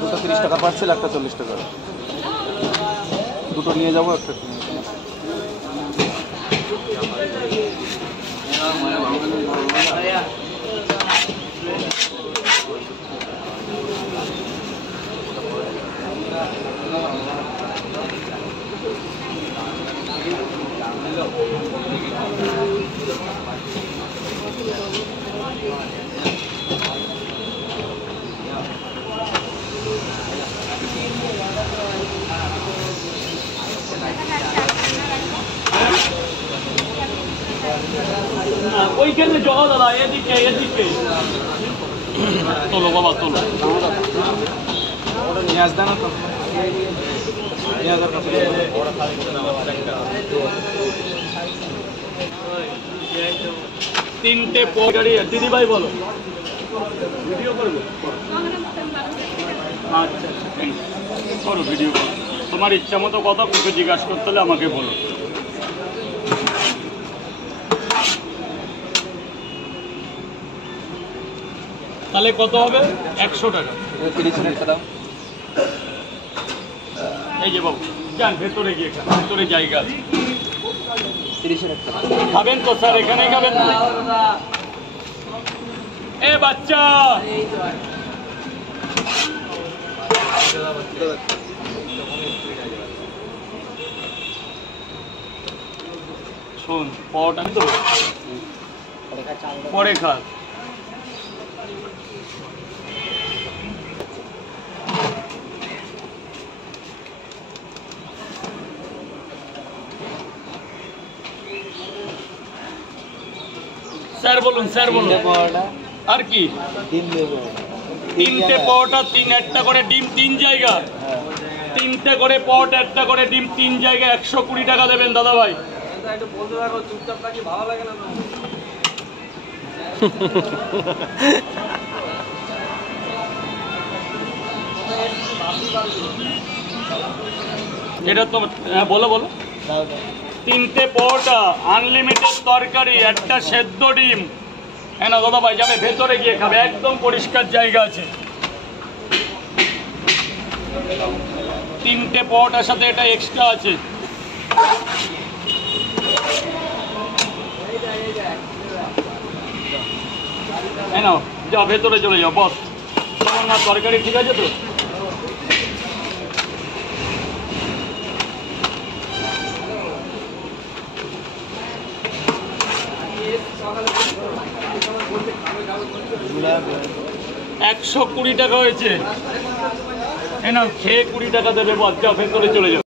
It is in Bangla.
দুটো 30 টাকা পাচ্ছিল, একটা 40 টাকা। দুটো নিয়ে যাবো, একটা ওইখানে জগা দাদা, এদিকে এদিকে তোলো বাবা, তোলো। ওটা নিয়ে আসবে না তো, নিয়ে আসার কথা। তিনটে গাড়ি দিদি ভাই বলো, ভিডিও করবো? আচ্ছা করো, ভিডিও করো। তোমার ইচ্ছা মতো কথা ওকে জিজ্ঞাসা করতে হলে আমাকে বলো। তাহলে কত হবে? 100 টাকা। 30 টাকা দাও। এই যে বাবু যান ভেতরে গিয়ে খান, ভেতরে জায়গা আছে। 30 টাকা খাবেন তো স্যার? এখানেই খাবেন তো? এ বাচ্চা, শোন, পাওয়াটা তো পরে খা। স্যার বলুন, স্যার বলুন। আর কি? তিনটে পাওয়াটা, একটা করে ডিম 3 জায়গা, 3টে করে পাওয়াটা, একটা করে ডিম 3 জায়গা, 120 টাকা দেবেন দাদা ভাই। এটা তো বলো বলো। 3টে পাওয়াটা, আনলিমিটেড তরকারি, একটা সেদ্ধ ডিম। হ্যাঁ না দাদা ভাই, যাবে ভেতরে গিয়ে খাবে, একদম পরিষ্কার জায়গা আছে। 3টে পাওয়াটার সাথে এটা এক্সট্রা আছে। হ্যাঁ না, যাও ভেতরে চলে যাও বস। তোমার না তরকারি ঠিক আছে তো? $120 টাকা হয়েছে। না খেয়ে 20 টাকা দেবে বস, যাও ভেতরে চলে যাও।